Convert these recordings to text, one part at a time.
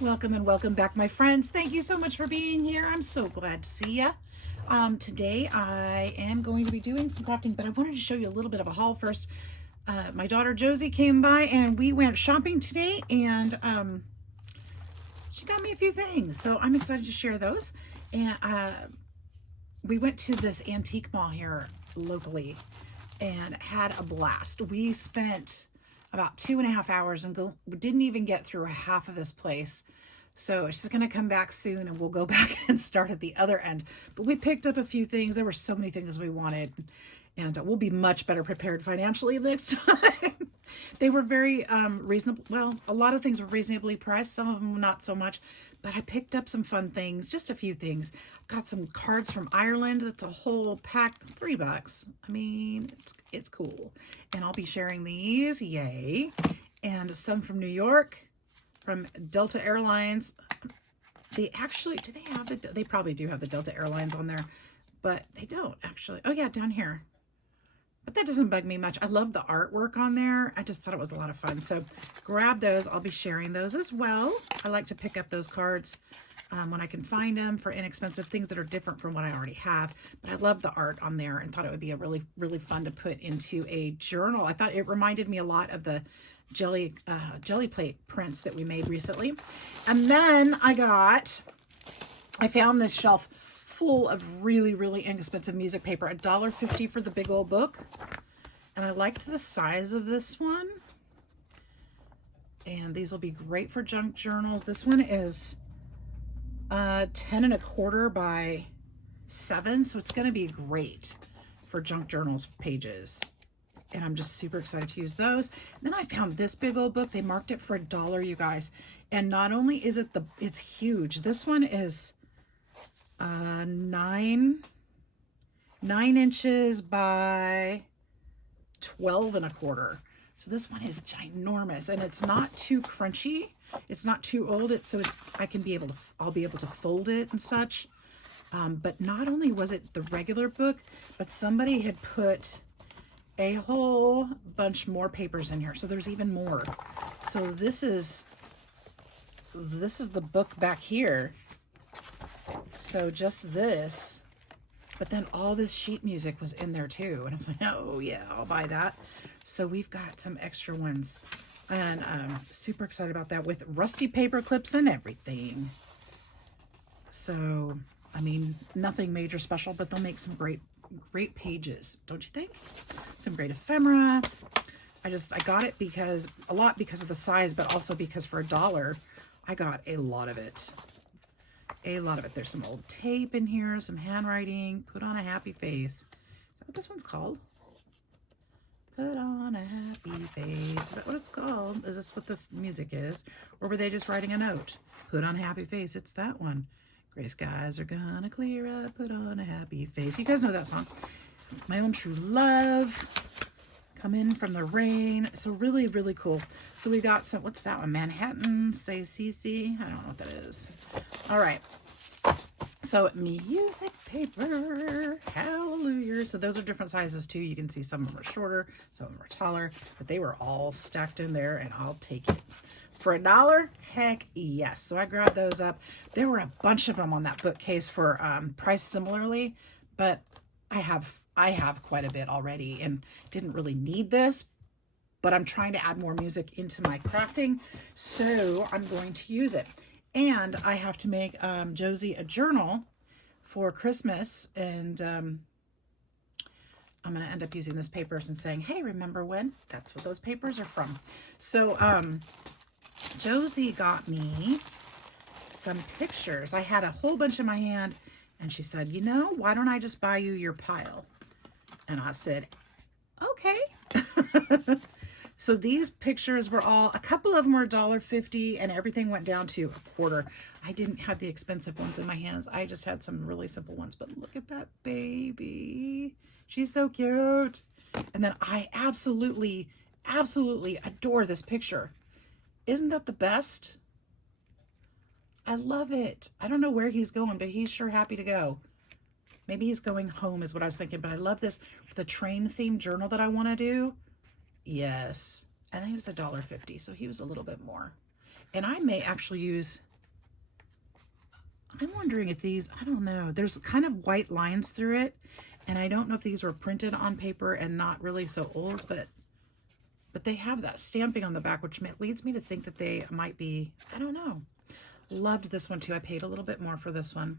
Welcome and welcome back, my friends. Thank you so much for being here. I'm so glad to see you. Today I am going to be doing some crafting, but I wanted to show you a little bit of a haul first. My daughter Josie came by and we went shopping today, and she got me a few things. So I'm excited to share those. And we went to this antique mall here locally and had a blast. We spent about 2.5 hours and didn't even get through half of this place. So she's going to come back soon and we'll go back and start at the other end. But we picked up a few things. There were so many things we wanted, and we'll be much better prepared financially next time. They were very reasonable. Well, a lot of things were reasonably priced. Some of them not so much. But I picked up some fun things, just a few things. Got some cards from Ireland. That's a whole pack, $3. I mean, it's cool. And I'll be sharing these, yay. And some from New York, from Delta Airlines. They actually, do they have it? They probably do have the Delta Airlines on there, but they don't actually. Oh yeah, down here. But that doesn't bug me much. I love the artwork on there. I just thought it was a lot of fun. So grab those. I'll be sharing those as well. I like to pick up those cards when I can find them for inexpensive things that are different from what I already have. But I love the art on there and thought it would be a really fun to put into a journal. I thought it reminded me a lot of the jelly plate prints that we made recently. And then I found this shelf full of really inexpensive music paper. $1.50 for the big old book. And I liked the size of this one. And these will be great for junk journals. This one is 10 1/4 by 7. So it's going to be great for junk journals pages. And I'm just super excited to use those. And then I found this big old book. They marked it for $1, you guys. And not only is it's huge. This one is 9 inches by 12 1/4. So this one is ginormous, and it's not too crunchy. It's not too old. I'll be able to fold it and such. But not only was it the regular book, but somebody had put a whole bunch more papers in here. So there's even more. So this is the book back here. So just this, but then all this sheet music was in there too. And I was like, oh yeah, I'll buy that. So we've got some extra ones, and super excited about that, with rusty paper clips and everything. So, I mean, nothing major special, but they'll make some great pages, don't you think? Some great ephemera. I got it because of the size, but also because for $1, I got a lot of it. There's some old tape in here, some handwriting. Put on a happy face. Is that what this one's called? Put on a happy face. Is that what it's called? Is this what this music is? Or were they just writing a note? Put on a happy face. It's that one. Gray skies are gonna clear up. Put on a happy face. You guys know that song. My Own True Love. Come in from the rain. So really cool. So we got some, what's that one? Manhattan, say CC. I don't know what that is. All right. So music paper, hallelujah. So those are different sizes too. You can see some of them are shorter, some of them are taller, but they were all stacked in there, and I'll take it. For $1, heck yes. So I grabbed those up. There were a bunch of them on that bookcase for priced similarly, but I have quite a bit already and didn't really need this, but I'm trying to add more music into my crafting, so I'm going to use it. And I have to make Josie a journal for Christmas, and I'm going to end up using this papers and saying, hey, remember when? That's what those papers are from. So Josie got me some pictures. I had a whole bunch in my hand, and she said, you know, why don't I just buy you your pile? And I said, okay. So these pictures were a couple of them were $1.50, and everything went down to $1/4. I didn't have the expensive ones in my hands. I just had some really simple ones, but look at that baby. She's so cute. And then I absolutely adore this picture. Isn't that the best? I love it. I don't know where he's going, but he's sure happy to go. Maybe he's going home is what I was thinking, but I love this for the train themed journal that I want to do. Yes. And he was $1.50, so he was a little bit more. And I may actually use, I'm wondering if these, I don't know, there's kind of white lines through it. And I don't know if these were printed on paper and not really so old, but they have that stamping on the back, which leads me to think that they might be, I don't know. Loved this one too. I paid a little bit more for this one.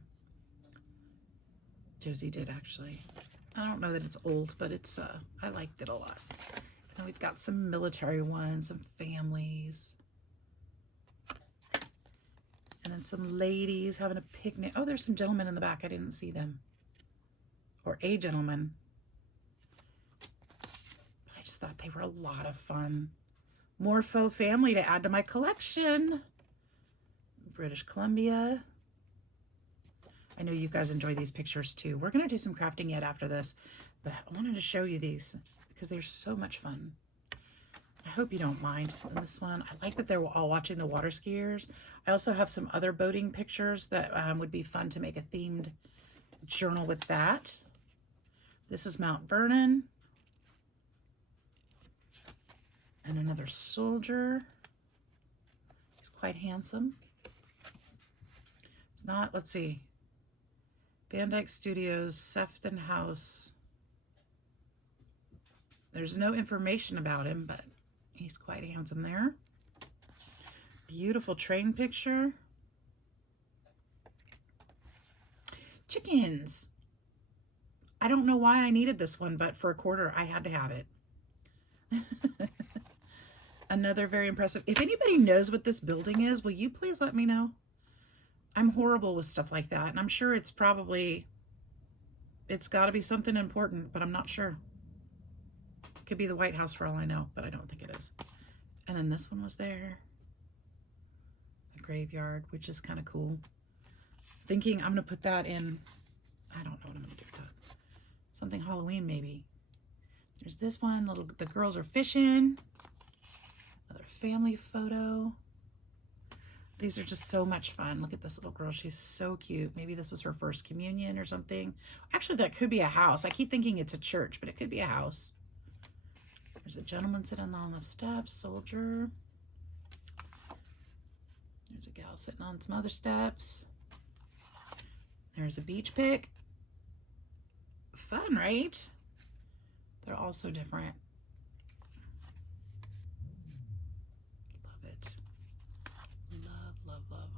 Josie did actually. I don't know that it's old, but it's, I liked it a lot. And we've got some military ones, some families. And then some ladies having a picnic. Oh, there's some gentlemen in the back. I didn't see them. Or a gentleman. But I just thought they were a lot of fun. More faux family to add to my collection. British Columbia. I know you guys enjoy these pictures too. We're going to do some crafting yet after this, but I wanted to show you these because they're so much fun. I hope you don't mind on this one. I like that they're all watching the water skiers. I also have some other boating pictures that would be fun to make a themed journal with that. This is Mount Vernon. And another soldier. He's quite handsome. It's not, let's see. Van Dyke Studios, Sefton House. There's no information about him, but he's quite handsome there. Beautiful train picture. Chickens. I don't know why I needed this one, but for $1 I had to have it. Another very impressive. If anybody knows what this building is, will you please let me know? I'm horrible with stuff like that, and I'm sure it's probably, it's got to be something important, but I'm not sure. It could be the White House for all I know, but I don't think it is. And then this one was there. A graveyard, which is kind of cool. Thinking I'm going to put that in, I don't know what I'm going to do with that. Something Halloween maybe. There's this one, the girls are fishing. Another family photo. These are just so much fun. Look at this little girl. She's so cute. Maybe this was her first communion or something. Actually, that could be a house. I keep thinking it's a church, but it could be a house. There's a gentleman sitting on the steps, soldier. There's a gal sitting on some other steps. There's a beach pic. Fun, right? They're all so different.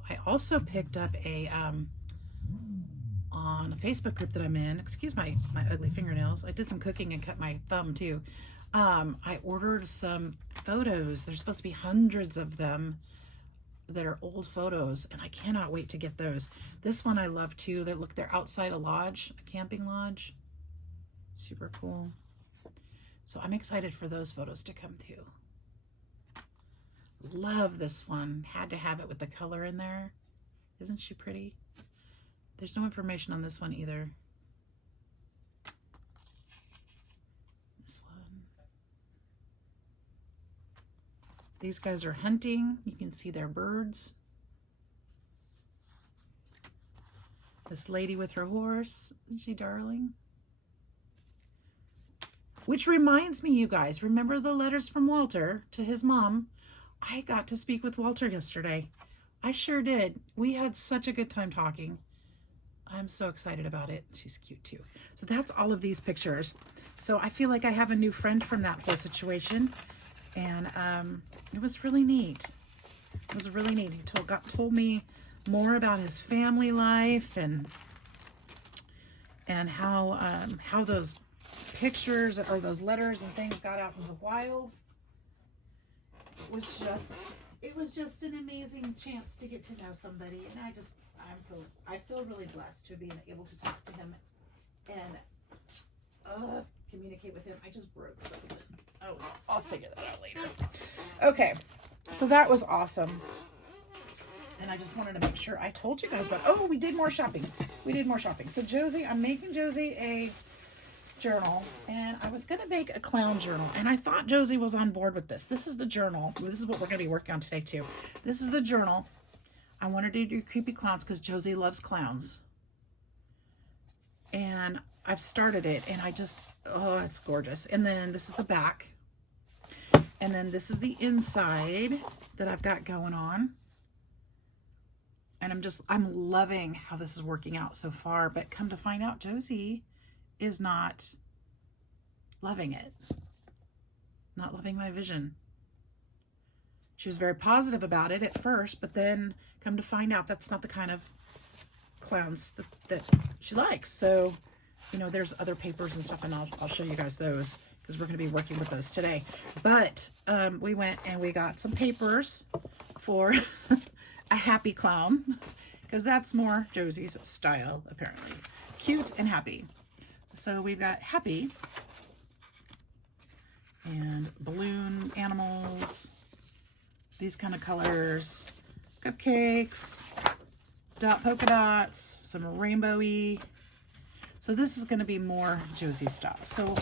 I also picked up a, on a Facebook group that I'm in, excuse my ugly fingernails. I did some cooking and cut my thumb too. I ordered some photos. There's supposed to be hundreds of them that are old photos, and I cannot wait to get those. This one I love too. They're outside a lodge, a camping lodge. Super cool. So I'm excited for those photos to come too. Love this one. Had to have it with the color in there. Isn't she pretty? There's no information on this one either. This one. These guys are hunting. You can see their birds. This lady with her horse. Isn't she darling? Which reminds me, you guys, remember the letters from Walter to his mom? I got to speak with Walter yesterday. I sure did. We had such a good time talking. I'm so excited about it. She's cute too. So that's all of these pictures. So I feel like I have a new friend from that whole situation. And it was really neat. It was really neat. He told me more about his family life and how those pictures or those letters and things got out in the wild. It was just an amazing chance to get to know somebody, and I feel really blessed to be able to talk to him and communicate with him. I just broke something. Oh, I'll figure that out later. Okay, so that was awesome, and I just wanted to make sure I told you guys about. Oh, we did more shopping. So Josie, I'm making Josie a journal, and I was going to make a clown journal, and I thought Josie was on board with this. This is the journal. This is what we're going to be working on today too. This is the journal. I wanted to do creepy clowns because Josie loves clowns, and I've started it, and oh, it's gorgeous. And then this is the back, and then this is the inside that I've got going on. I'm loving how this is working out so far, but come to find out, Josie is not loving it. Not loving my vision. She was very positive about it at first, but then come to find out that's not the kind of clowns that she likes. So, you know, there's other papers and stuff, and I'll show you guys those because we're going to be working with those today. But we went and we got some papers for a happy clown, because that's more Josie's style, apparently. Cute and happy. So we've got happy and balloon animals, these kind of colors, cupcakes, polka dots, some rainbowy. So this is going to be more Josie style. So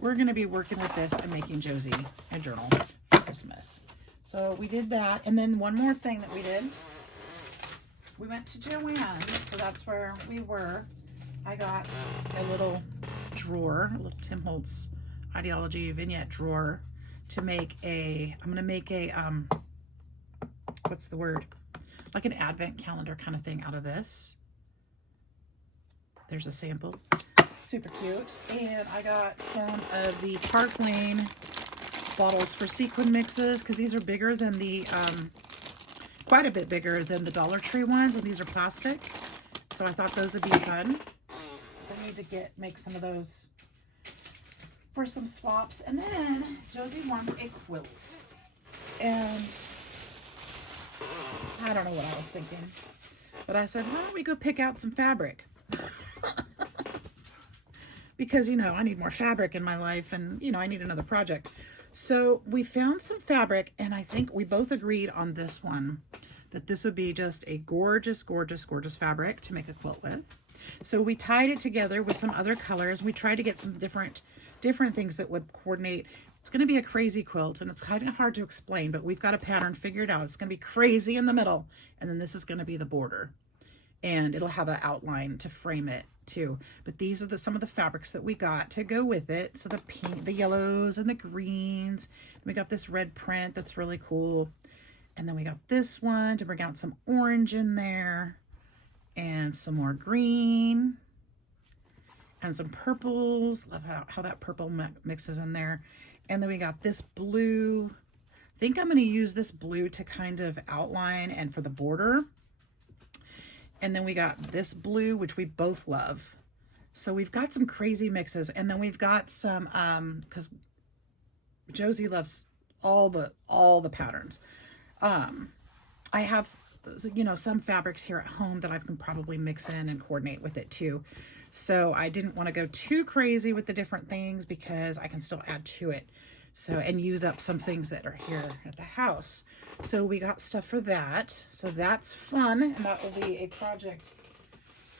we're going to be working with this and making Josie a journal for Christmas. So we did that. And then one more thing that we did, we went to Joann's. So that's where we were. I got a little drawer, a little Tim Holtz Ideology vignette drawer to make I'm going to make a, what's the word? Like an advent calendar kind of thing out of this. There's a sample. Super cute. And I got some of the Park Lane bottles for sequin mixes, because these are bigger than the, quite a bit bigger than the Dollar Tree ones, and these are plastic. So I thought those would be fun. So I need to make some of those for some swaps. And then Josie wants a quilt. And I don't know what I was thinking, but I said, why don't we go pick out some fabric? Because, you know, I need more fabric in my life, and, you know, I need another project. So we found some fabric, and I think we both agreed on this one, that this would be just a gorgeous, gorgeous, gorgeous fabric to make a quilt with. So we tied it together with some other colors. We tried to get some different things that would coordinate. It's going to be a crazy quilt, and it's kind of hard to explain, but we've got a pattern figured out. It's going to be crazy in the middle, and then this is going to be the border, and it'll have an outline to frame it too. But these are some of the fabrics that we got to go with it. So the pink, the yellows, and the greens. We got this red print that's really cool, and then we got this one to bring out some orange in there, and some more green, and some purples. Love how that purple mixes in there. And then we got this blue. I think I'm going to use this blue to kind of outline and for the border. And then we got this blue, which we both love. So we've got some crazy mixes. And then we've got some, because Josie loves all the patterns. I have, you know, some fabrics here at home that I can probably mix in and coordinate with it too. So I didn't want to go too crazy with the different things, because I can still add to it. So, and use up some things that are here at the house. So we got stuff for that. So that's fun. And that will be a project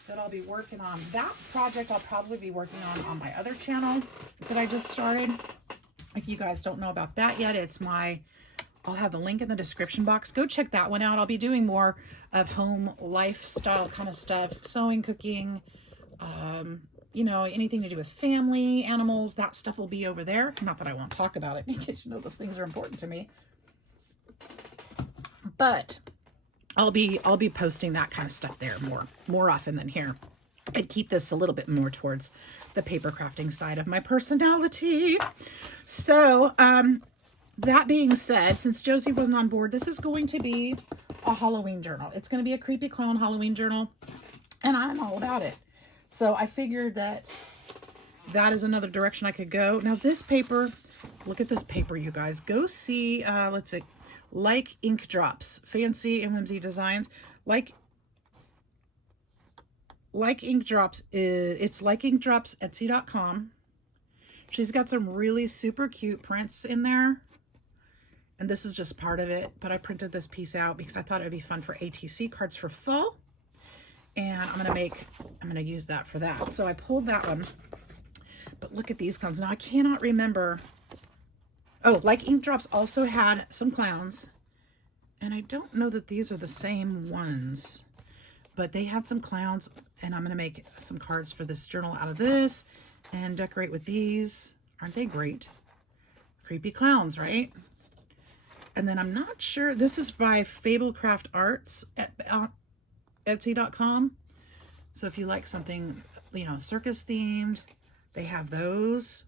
that I'll be working on. That project I'll probably be working on my other channel that I just started. If you guys don't know about that yet, I'll have the link in the description box. Go check that one out. I'll be doing more of home lifestyle kind of stuff, sewing, cooking, you know, anything to do with family, animals, that stuff will be over there. Not that I won't talk about it, because, you know, those things are important to me. But I'll be posting that kind of stuff there more often than here. I'd keep this a little bit more towards the paper crafting side of my personality. So, that being said, since Josie wasn't on board, this is going to be a Halloween journal. It's going to be a creepy clown Halloween journal, and I'm all about it. So I figured that is another direction I could go. Now this paper, look at this paper, you guys. Go see, let's see, Like Ink Drops, Fancy and Whimsy Designs. Like Ink Drops, it's Like Ink Drops, Etsy.com. She's got some really super cute prints in there. And this is just part of it, but I printed this piece out because I thought it would be fun for ATC cards for fall. And I'm going to use that for that. So I pulled that one, but look at these clowns. Now I cannot remember. Oh, Like Ink Drops also had some clowns, and I don't know that these are the same ones, but they had some clowns, and I'm going to make some cards for this journal out of this and decorate with these. Aren't they great? Creepy clowns, right? And then I'm not sure, this is by Fablecraft Arts. Etsy.com. So if you like something, you know, circus themed, they have those.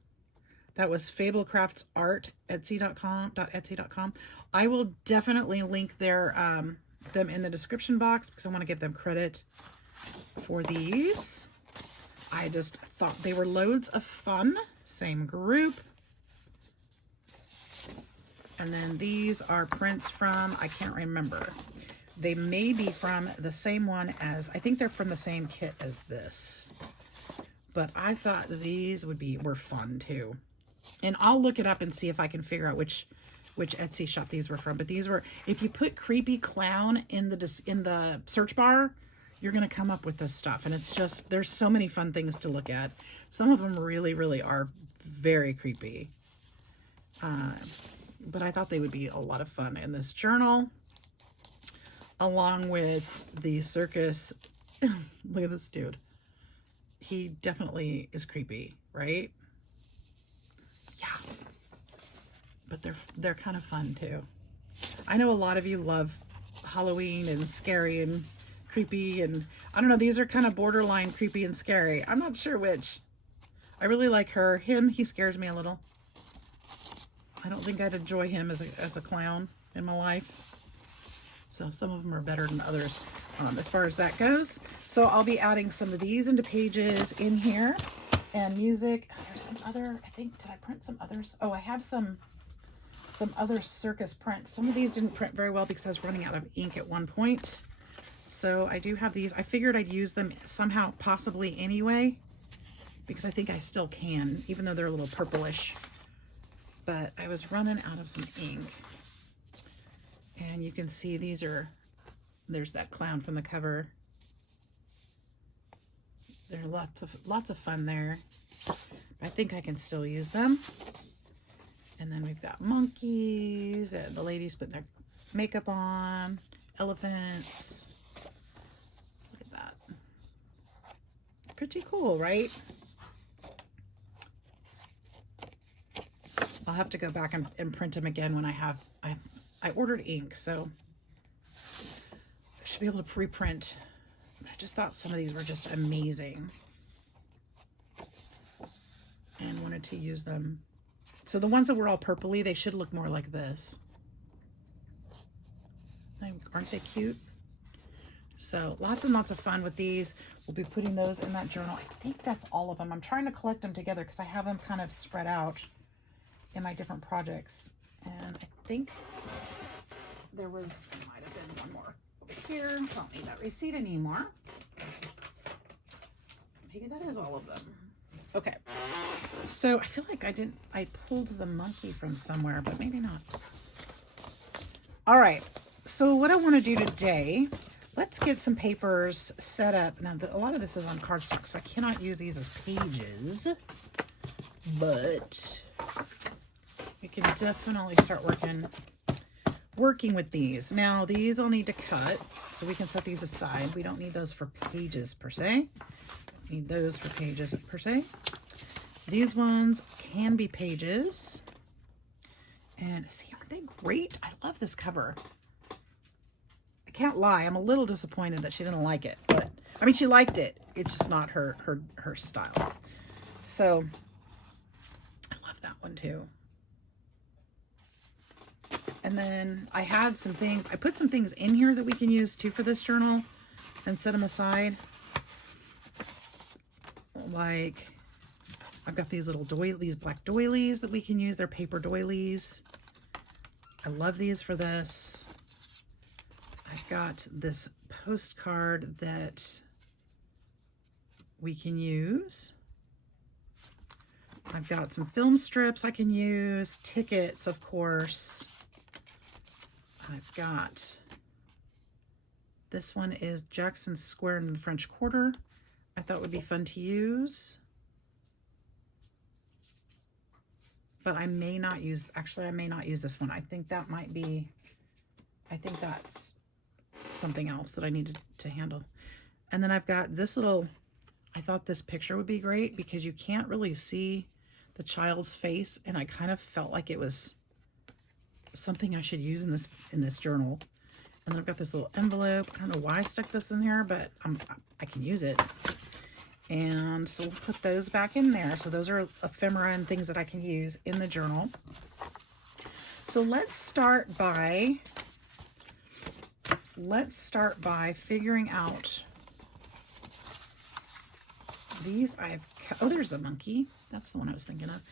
That was Fablecrafts Art, Etsy.com. I will definitely link their them in the description box because I want to give them credit for these. I just thought they were loads of fun. Same group. And then these are prints from, I can't remember. They may be from the same one as, I think they're from the same kit as this. But I thought these were fun too. And I'll look it up and see if I can figure out which Etsy shop these were from. But these were, if you put creepy clown in the search bar, you're going to come up with this stuff. And it's just, there's so many fun things to look at. Some of them really, really are very creepy. But I thought they would be a lot of fun in this journal, along with the circus. Look at this dude. He definitely is creepy, right? Yeah. But they're kind of fun too. I know a lot of you love Halloween and scary and creepy, and I don't know, these are kind of borderline creepy and scary. I'm not sure which. I really like her. Him, he scares me a little. I don't think I'd enjoy him as a clown in my life. So some of them are better than others as far as that goes. So I'll be adding some of these into pages in here. And music. There's some other, I think, did I print some others? Oh, I have some other circus prints. Some of these didn't print very well because I was running out of ink at one point. So I do have these. I figured I'd use them somehow, possibly anyway, because I think I still can, even though they're a little purplish. But I was running out of some ink. And you can see there's that clown from the cover. There are lots of fun there. I think I can still use them. And then we've got monkeys and the ladies putting their makeup on, elephants. Look at that. Pretty cool, right? I'll have to go back and print them again when I ordered ink, so I should be able to pre-print. I just thought some of these were just amazing and wanted to use them. So the ones that were all purpley, they should look more like this. Aren't they cute? So lots and lots of fun with these. We'll be putting those in that journal. I think that's all of them. I'm trying to collect them together because I have them kind of spread out in my different projects. And I think might have been one more over here. Don't need that receipt anymore. Maybe that is all of them. Okay. So I feel like I pulled the monkey from somewhere, but maybe not. All right. So what I want to do today, let's get some papers set up. Now, a lot of this is on cardstock, so I cannot use these as pages, but we can definitely start working with these. Now, these I'll need to cut, so we can set these aside. We don't need those for pages per se. We need those for pages per se. These ones can be pages. And see, aren't they great? I love this cover. I can't lie, I'm a little disappointed that she didn't like it, but I mean, she liked it. It's just not her style. So I love that one too. And then I had some things, I put some things in here that we can use too for this journal and set them aside. Like, I've got these little doilies, black doilies that we can use. They're paper doilies. I love these for this. I've got this postcard that we can use. I've got some film strips I can use, tickets, of course. I've got, this one is Jackson's Square in the French Quarter. I thought would be fun to use. But I may not use, actually I may not use this one. I think that might be, I think that's something else that I need to handle. And then I've got this little, I thought this picture would be great because you can't really see the child's face, and I kind of felt like it was something I should use in this journal. And I've got this little envelope. I don't know why I stuck this in here, but I can use it. And so we'll put those back in there. So those are ephemera and things that I can use in the journal. So let's start by figuring out these. Oh, there's the monkey. That's the one I was thinking of.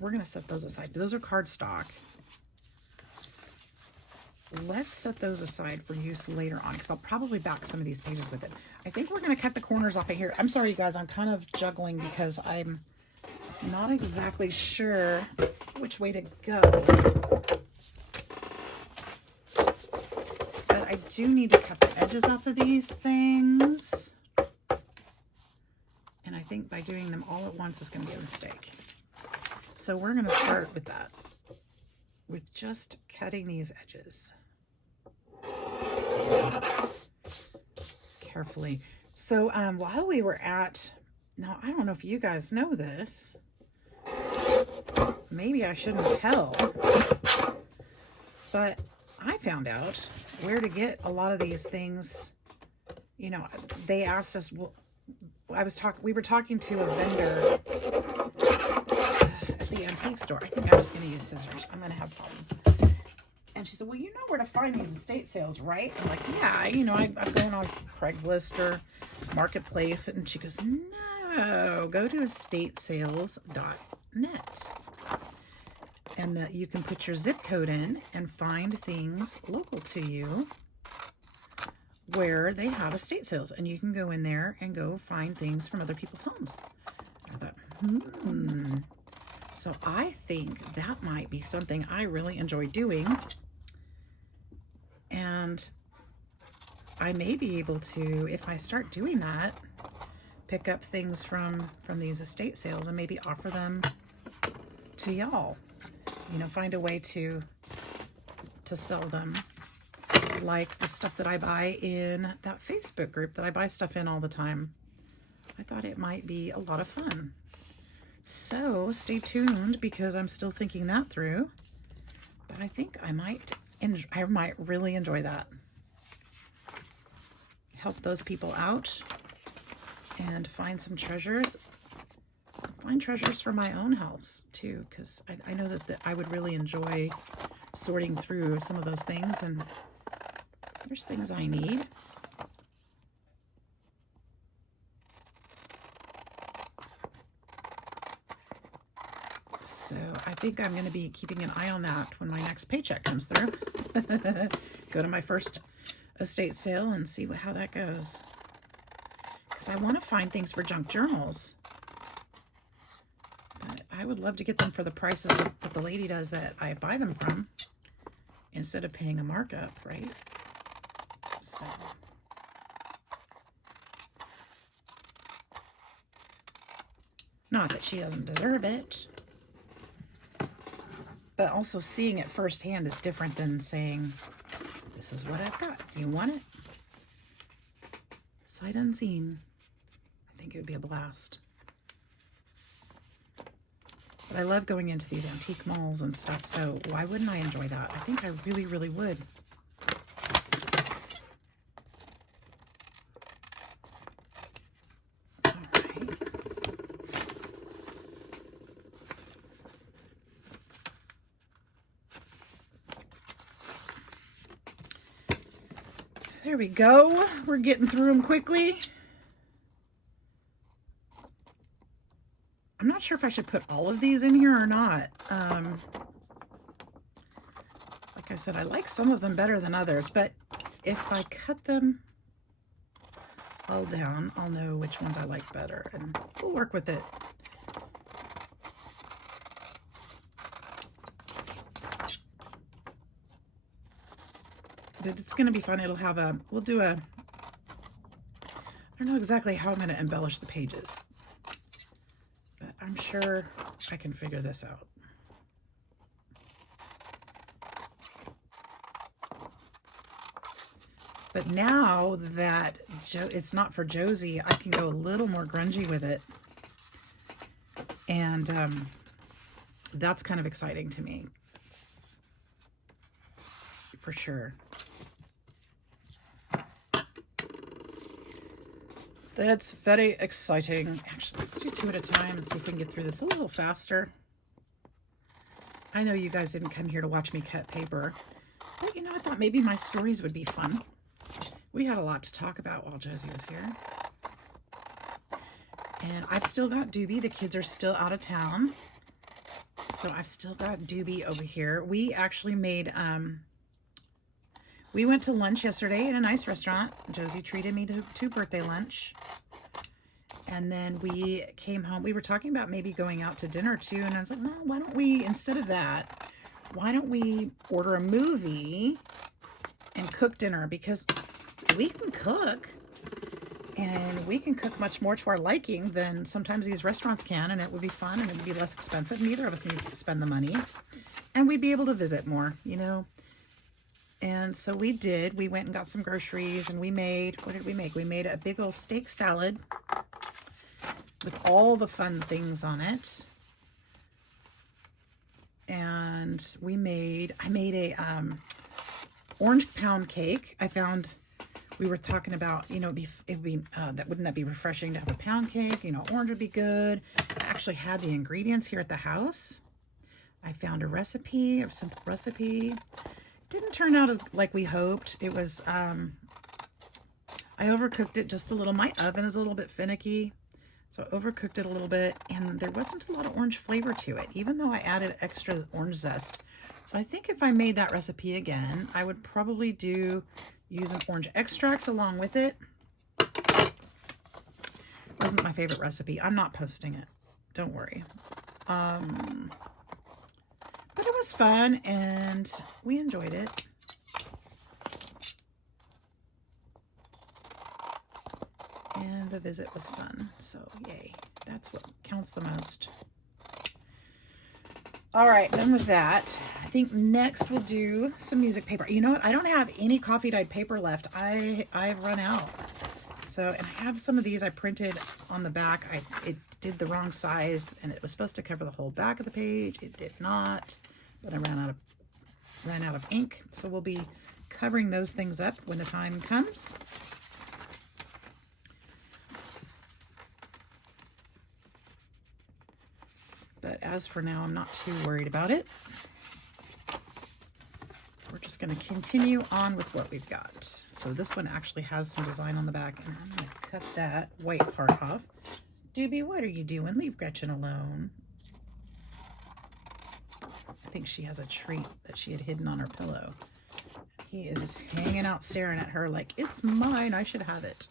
We're going to set those aside. Those are cardstock. Let's set those aside for use later on, because I'll probably back some of these pages with it. I think we're going to cut the corners off of here. I'm sorry, you guys. I'm kind of juggling because I'm not exactly sure which way to go. But I do need to cut the edges off of these things. And I think by doing them all at once is going to be a mistake. So we're going to start with that, with just cutting these edges carefully. So while we were at, now I don't know if you guys know this, maybe I shouldn't tell, but I found out where to get a lot of these things. You know, they asked us, well, we were talking to a vendor at the antique store. I think I was going to use scissors. I'm going to have problems. And she said, well, you know where to find these estate sales, right? I'm like, yeah, you know, I'm going on Craigslist or Marketplace. And she goes, no, go to estatesales.net. And that you can put your zip code in and find things local to you where they have estate sales. And you can go in there and go find things from other people's homes. I thought, So I think that might be something I really enjoy doing. And I may be able to, if I start doing that, pick up things from these estate sales and maybe offer them to y'all. You know, find a way to sell them, like the stuff that I buy in that Facebook group that I buy stuff in all the time. I thought it might be a lot of fun. So stay tuned, because I'm still thinking that through. But I think I might really enjoy that. Help those people out and find some treasures. Find treasures for my own house too, because I know that I would really enjoy sorting through some of those things, and there's things I need. So I think I'm going to be keeping an eye on that when my next paycheck comes through. Go to my first estate sale and see how that goes. Because I want to find things for junk journals. But I would love to get them for the prices that the lady does that I buy them from, instead of paying a markup, right? So not that she doesn't deserve it, but also seeing it firsthand is different than saying, this is what I've got. You want it? Sight unseen. I think it would be a blast. But I love going into these antique malls and stuff, so why wouldn't I enjoy that? I think I really, really would. There we go. We're getting through them quickly. I'm not sure if I should put all of these in here or not. Like I said, I like some of them better than others, but if I cut them all down, I'll know which ones I like better, and we'll work with it. But it's going to be fun. It'll have we'll do I don't know exactly how I'm going to embellish the pages, but I'm sure I can figure this out. But now that it's not for Josie, I can go a little more grungy with it. And That's kind of exciting to me. For sure. That's very exciting. Actually, let's do 2 at a time and see if we can get through this a little faster. I know you guys didn't come here to watch me cut paper, but you know, I thought maybe my stories would be fun. We had a lot to talk about while Josie was here. And I've still got Doobie. The kids are still out of town. So I've still got Doobie over here. We actually made, we went to lunch yesterday at a nice restaurant. Josie treated me to birthday lunch. And then we came home. We were talking about maybe going out to dinner too. And I was like, no, why don't we, instead of that, why don't we order a movie and cook dinner? Because we can cook, and we can cook much more to our liking than sometimes these restaurants can, and it would be fun, and it would be less expensive. Neither of us needs to spend the money, and we'd be able to visit more, you know. And so we did. We went and got some groceries, and we made, what did we make? We made a big old steak salad with all the fun things on it. And I made a orange pound cake. I found, we were talking about, you know, wouldn't that be refreshing to have a pound cake? You know, orange would be good. I actually had the ingredients here at the house. I found a recipe, a simple recipe. Didn't turn out like we hoped. It was, I overcooked it just a little. My oven is a little bit finicky, so I overcooked it a little bit, and there wasn't a lot of orange flavor to it, even though I added extra orange zest. So I think if I made that recipe again, I would probably use an orange extract along with it. It wasn't my favorite recipe. I'm not posting it. Don't worry. But it was fun, and we enjoyed it. And the visit was fun, so yay. That's what counts the most. All right, done with that. I think next we'll do some music paper. You know what? I don't have any coffee dyed paper left. I've run out. So, and I have some of these I printed on the back. It did the wrong size, and it was supposed to cover the whole back of the page. It did not, but I ran out of ink. So we'll be covering those things up when the time comes. But as for now, I'm not too worried about it. We're just going to continue on with what we've got. So this one actually has some design on the back, and I'm going to cut that white part off. Doobie, what are you doing? Leave Gretchen alone. I think she has a treat that she had hidden on her pillow. He is just hanging out staring at her like, it's mine, I should have it.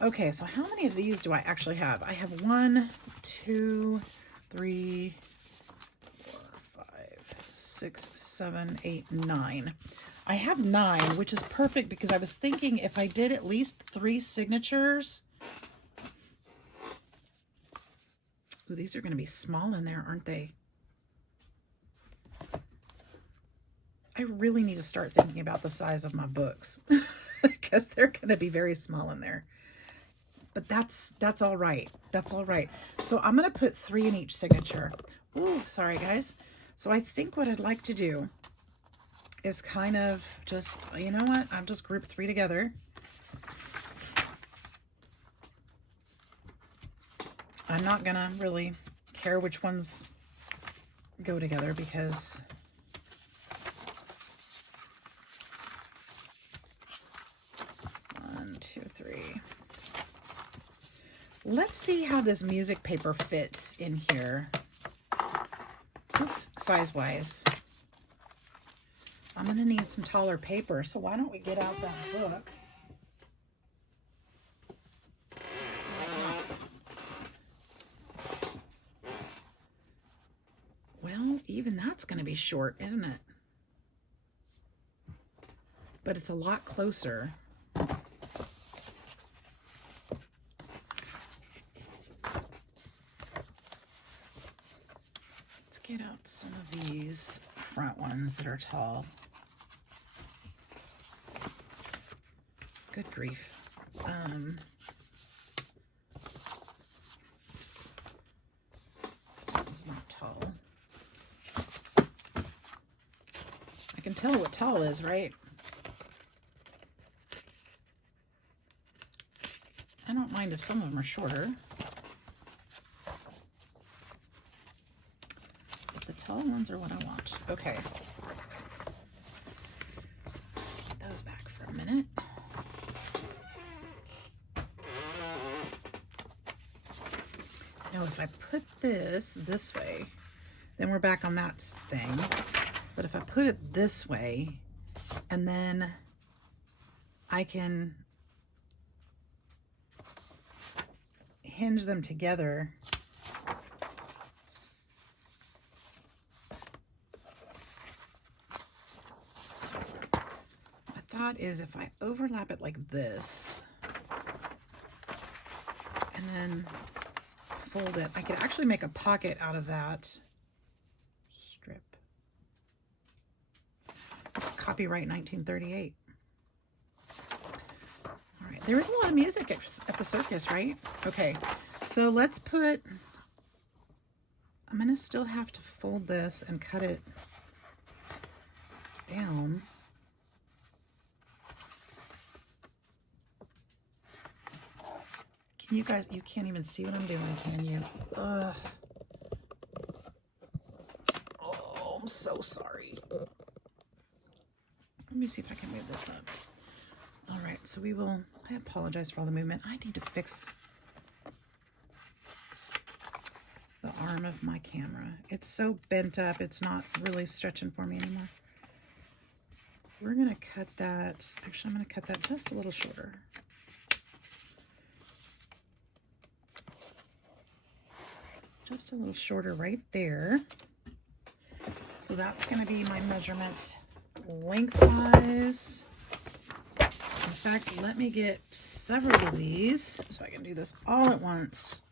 Okay, so how many of these do I actually have? I have 1, 2, 3, 4, 5, 6, 7, 8, 9. I have 9, which is perfect because I was thinking if I did at least 3 signatures. Ooh, these are going to be small in there, aren't they? I really need to start thinking about the size of my books because they're going to be very small in there. But that's all right. That's all right. So I'm going to put 3 in each signature. Ooh, sorry guys. So I think what I'd like to do is kind of just, you know what? I'll just group 3 together. I'm not going to really care which ones go together because one, two, three. Let's see how this music paper fits in here, size-wise. I'm going to need some taller paper, so why don't we get out that book? Well, even that's going to be short, isn't it? But it's a lot closer. Get out some of these front ones that are tall. Good grief. not tall. I can tell what tall is, right? I don't mind if some of them are shorter. But the tall ones are what I want. Okay. Put those back for a minute. Now if I put this way, then we're back on that thing. But if I put it this way, and then I can hinge them together. My thought is if I overlap it like this, and then fold it, I could actually make a pocket out of that strip. This is copyright 1938. All right, there was a lot of music at the circus, right? Okay, so let's put, I'm gonna still have to fold this and cut it down. Can you guys, you can't even see what I'm doing, can you? Ugh. Oh, I'm so sorry. Let me see if I can move this up. All right, so we will, I apologize for all the movement. I need to fix the arm of my camera. It's so bent up, it's not really stretching for me anymore. We're gonna cut that, actually I'm gonna cut that just a little shorter. Just a little shorter right there. So that's gonna be my measurement lengthwise. In fact, let me get several of these so I can do this all at once.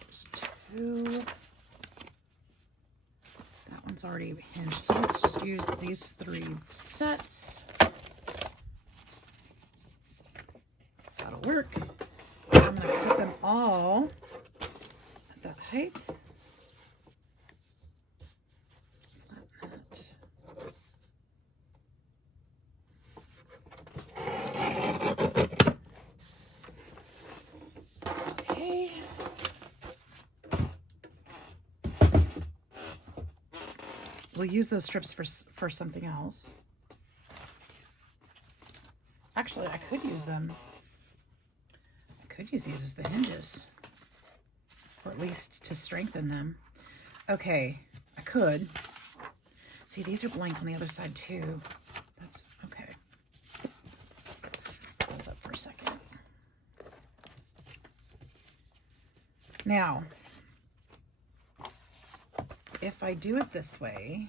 There's two. That one's already hinged. So let's just use these 3 sets. That'll work. I'm gonna cut them all at that height. We'll use those strips for something else. Actually, I could use them. I could use these as the hinges, or at least to strengthen them. Okay, I could. See, these are blank on the other side too. That's okay. Put those up for a second. Now, if I do it this way,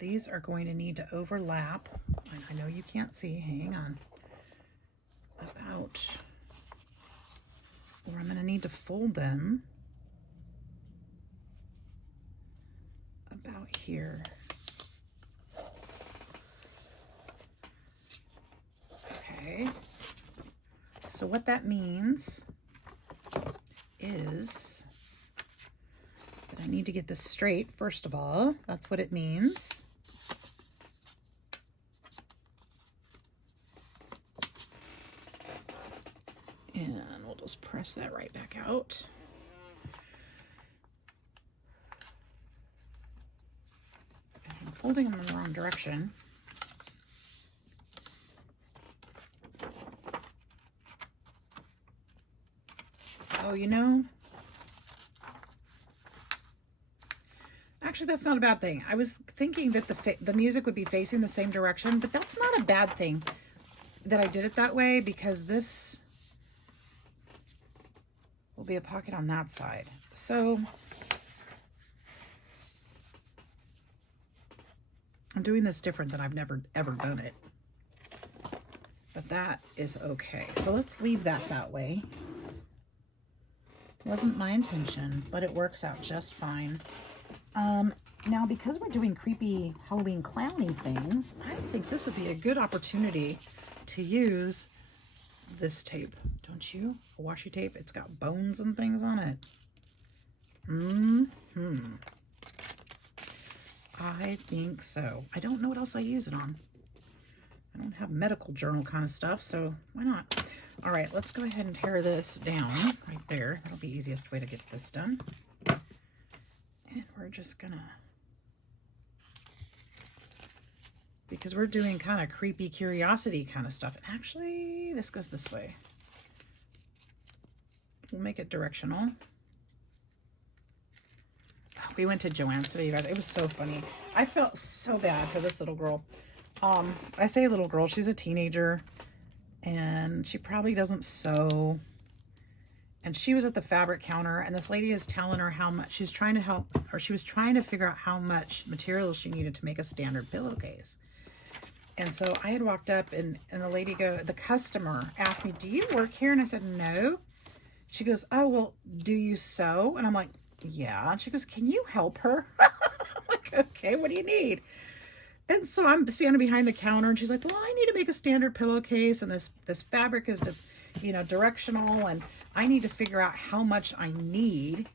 these are going to need to overlap. I know you can't see, hang on. About, or I'm going to need to fold them about here. Okay. So what that means is that I need to get this straight, first of all. That's what it means. And we'll just press that right back out. I'm folding them in the wrong direction. Oh, you know, actually that's not a bad thing. I was thinking that the music would be facing the same direction, but that's not a bad thing that I did it that way, because this will be a pocket on that side. So I'm doing this different than I've never ever done it, but that is okay. So let's leave that way. Wasn't my intention, but it works out just fine. Now, because we're doing creepy Halloween clowny things, I think this would be a good opportunity to use this tape. Don't you? Washi tape, it's got bones and things on it. I think so. I don't know what else I use it on. I don't have medical journal kind of stuff, so why not? All right, let's go ahead and tear this down right there. That'll be the easiest way to get this done. And we're just gonna, because we're doing kind of creepy curiosity kind of stuff. Actually, this goes this way. We'll make it directional. We went to Joann's today, you guys. It was so funny. I felt so bad for this little girl. I say little girl, she's a teenager and she probably doesn't sew. And she was at the fabric counter and this lady is telling her how much she's trying to help, or she was trying to figure out how much material she needed to make a standard pillowcase. And so I had walked up and the customer asked me, do you work here? And I said, no. She goes, oh, well, do you sew? And I'm like, yeah. And she goes, can you help her? I'm like, okay, what do you need? And so I'm standing behind the counter and she's like, well, I need to make a standard pillowcase and this fabric is, directional and I need to figure out how much I need.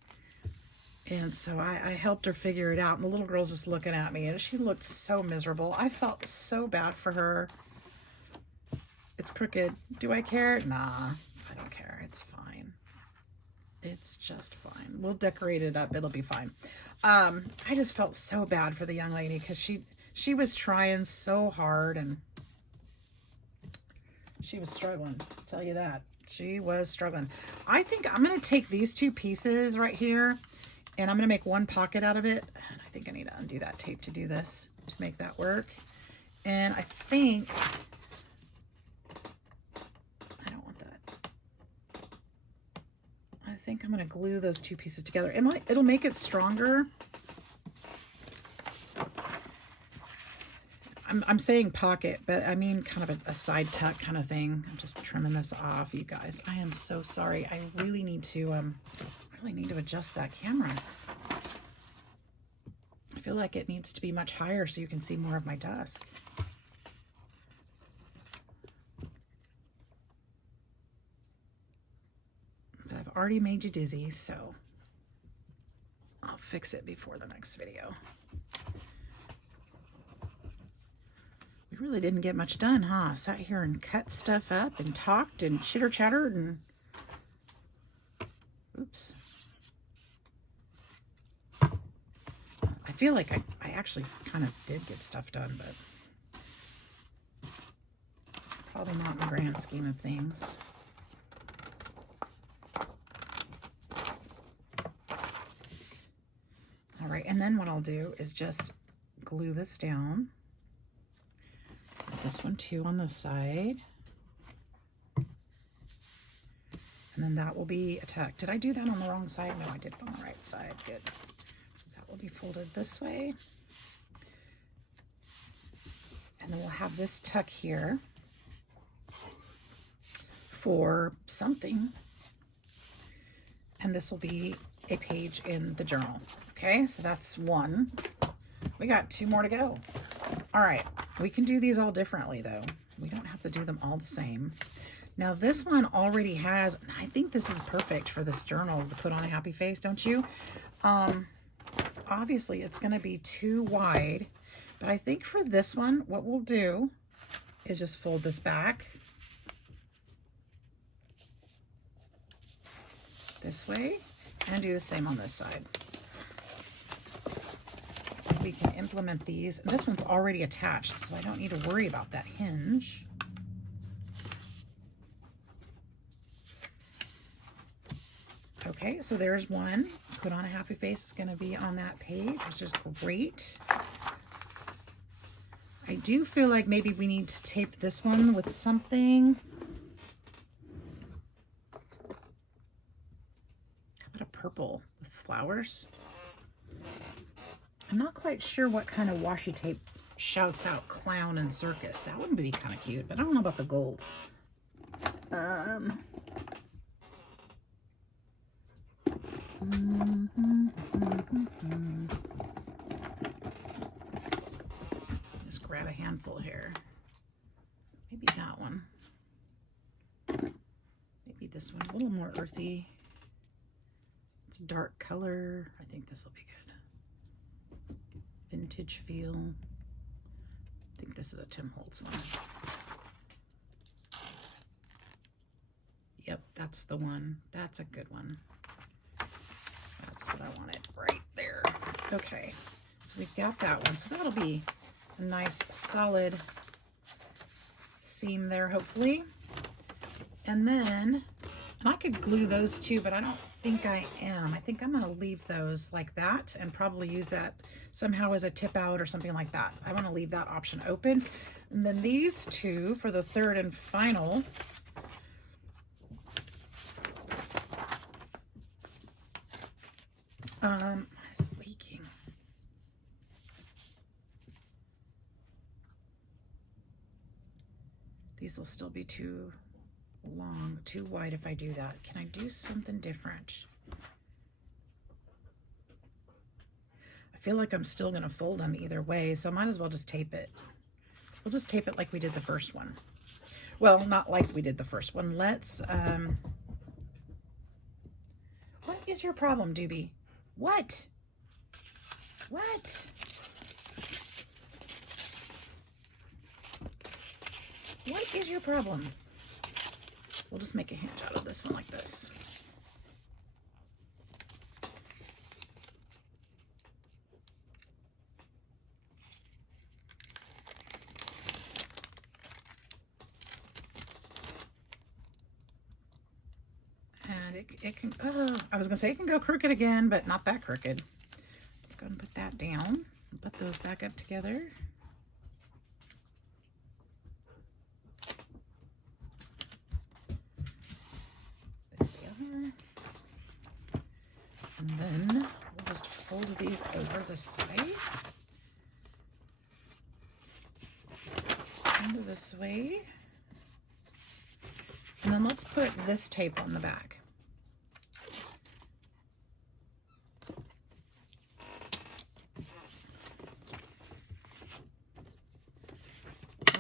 And so I helped her figure it out. And the little girl's just looking at me and she looked so miserable. I felt so bad for her. It's crooked. Do I care? Nah, I don't care. It's fine. It's just fine. We'll decorate it up. It'll be fine. I just felt so bad for the young lady because she was trying so hard and she was struggling. I'll tell you that. She was struggling. I think I'm going to take these two pieces right here and I'm going to make one pocket out of it. And I think I need to undo that tape to do this, to make that work. And I think, I don't want that. I think I'm going to glue those two pieces together. It'll make it stronger. I'm saying pocket, but I mean kind of a side tuck kind of thing. I'm just trimming this off, you guys. I am so sorry. I really need to adjust that camera. I feel like it needs to be much higher so you can see more of my desk. But I've already made you dizzy, so I'll fix it before the next video. We really didn't get much done, huh? Sat here and cut stuff up and talked and chitter chattered and oops. I feel like I actually kind of did get stuff done, but probably not in the grand scheme of things. All right, and then what I'll do is just glue this down. This one too on this side. And then that will be attached. Did I do that on the wrong side? No, I did it on the right side. Good. That will be folded this way. And then we'll have this tuck here for something. And this will be a page in the journal. Okay, so that's one. We got two more to go. All right, we can do these all differently though. We don't have to do them all the same. Now this one already has, I think this is perfect for this journal to put on a happy face, don't you? Obviously it's gonna be too wide, but I think for this one, what we'll do is just fold this back this way and do the same on this side. We can implement these. And this one's already attached, so I don't need to worry about that hinge. Okay, so there's one. Put on a happy face is going to be on that page, which is great. I do feel like maybe we need to tape this one with something. How about a purple with flowers? I'm not quite sure what kind of washi tape shouts out clown and circus. That would be kind of cute, but I don't know about the gold. Just grab a handful here. Maybe that one. Maybe this one a little more earthy. It's a dark color. I think this will be good. Vintage feel. I think this is a Tim Holtz one. Yep, that's the one. That's a good one. That's what I wanted right there. Okay, so we've got that one. So that'll be a nice solid seam there, hopefully. And then, and I could glue those too, but I don't think I am. I think I'm gonna leave those like that and probably use that somehow as a tip out or something like that. I wanna leave that option open. And then these two for the third and final, why is it leaking? These will still be too long, too wide if I do that. Can I do something different? I feel like I'm still gonna fold them either way, so I might as well just tape it. We'll just tape it like we did the first one. Well, not like we did the first one. Let's, what is your problem, Doobie? What? What? What is your problem? We'll just make a hinge out of this one like this. And it can, oh, I was gonna say it can go crooked again, but not that crooked. Let's go ahead and put that down. Put those back up together. And then we'll just fold these over this way. Into this way. And then let's put this tape on the back.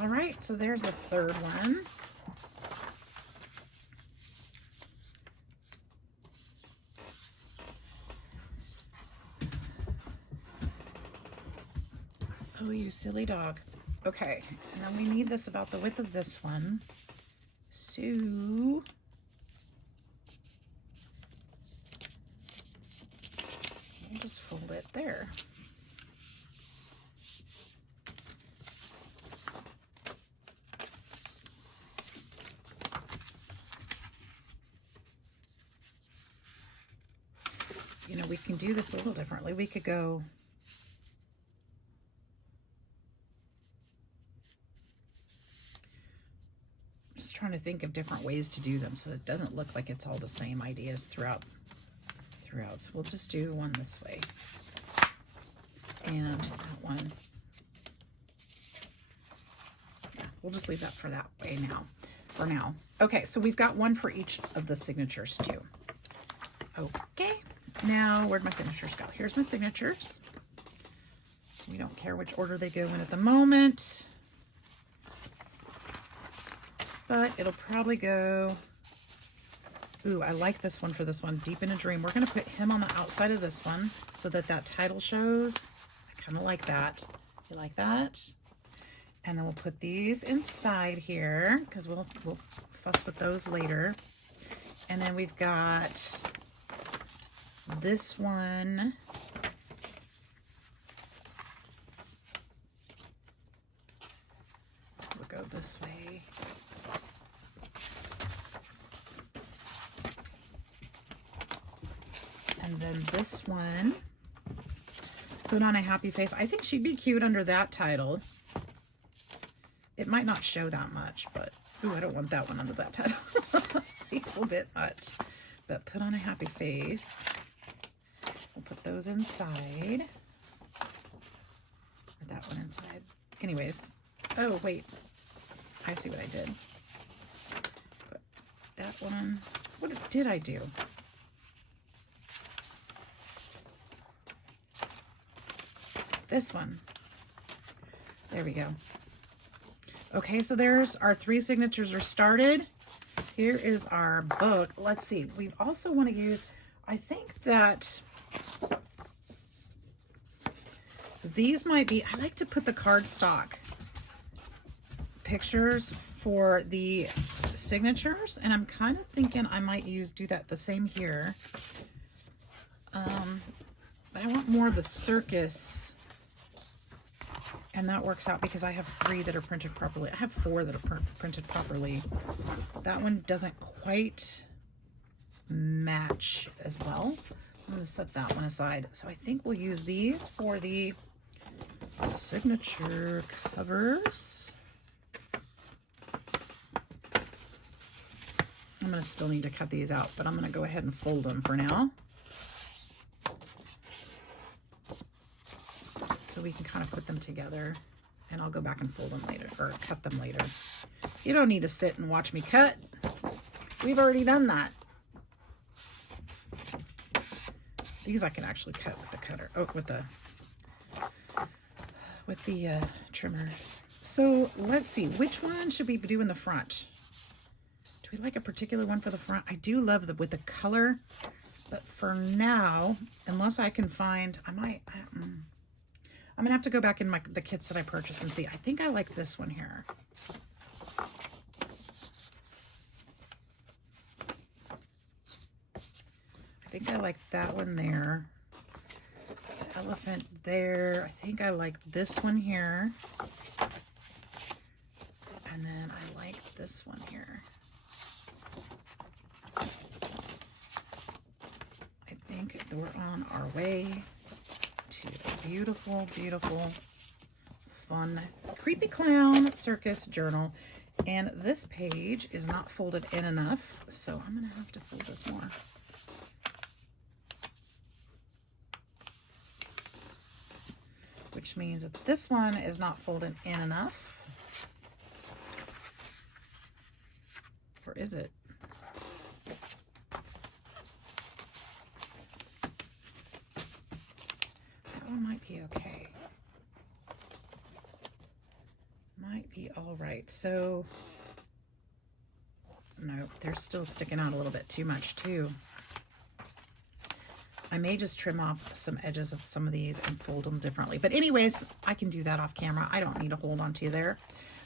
All right, so there's the third one. Oh, you silly dog. Okay, and then we need this about the width of this one. So we'll just fold it there. You know, we can do this a little differently. We could go just trying to think of different ways to do them so it doesn't look like it's all the same ideas throughout. So we'll just do one this way and that one. Yeah, we'll just leave that for that way now, for now. Okay, so we've got one for each of the signatures too. Okay, now where'd my signatures go? Here's my signatures. We don't care which order they go in at the moment, but it'll probably go, ooh, I like this one for this one, Deep in a Dream. We're gonna put him on the outside of this one so that that title shows. I kind of like that. You like that? And then we'll put these inside here because we'll fuss with those later. And then we've got this one. We'll go this way. And then this one, Put on a Happy Face. I think she'd be cute under that title. It might not show that much, but ooh, I don't want that one under that title. It's a bit much. But Put on a Happy Face. We'll put those inside. Or that one inside. Anyways. Oh, wait. I see what I did. Put that one. What did I do? This one. There we go. Okay, so there's our 3 signatures are started. here is our book. Let's see. We also want to use, I think that these might be, I like to put the cardstock pictures for the signatures, and I'm kind of thinking I might do that the same here. But I want more of the circus, and that works out because I have 3 that are printed properly. I have 4 that are printed properly. That one doesn't quite match as well. I'm going to set that one aside. So I think we'll use these for the signature covers. I'm going to still need to cut these out, but I'm going to go ahead and fold them for now, so we can kind of put them together, and I'll go back and fold them later, or cut them later. You don't need to sit and watch me cut. We've already done that. These I can actually cut with the cutter, with the trimmer. So let's see, which one should we do in the front? Do we like a particular one for the front? I do love with the color, but for now, unless I can find, I'm gonna have to go back in the kits that I purchased and see. I think I like this one here. I think I like that one there. The elephant there. I think I like this one here. And then I like this one here. I think we're on our way to a beautiful, beautiful, fun, creepy clown circus journal. And this page is not folded in enough, so I'm gonna have to fold this more. Which means that this one is not folded in enough. Or is it? That one might be okay. Might be all right. So, no, they're still sticking out a little bit too much too. I may just trim off some edges of some of these and fold them differently. But anyways, I can do that off camera. I don't need to hold on to you there.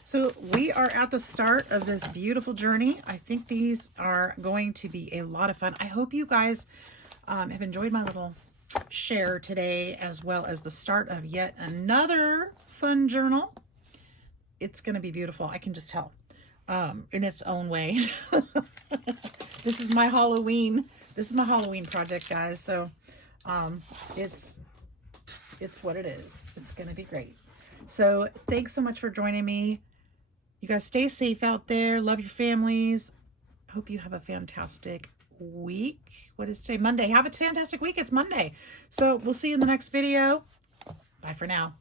So we are at the start of this beautiful journey. I think these are going to be a lot of fun. I hope you guys have enjoyed my little share today, as well as the start of yet another fun journal. It's going to be beautiful. I can just tell in its own way. This is my Halloween. This is my Halloween project, guys. So it's what it is. It's going to be great. So thanks so much for joining me. You guys stay safe out there. Love your families. Hope you have a fantastic week. What is today? Monday. Have a fantastic week. It's Monday. So we'll see you in the next video. Bye for now.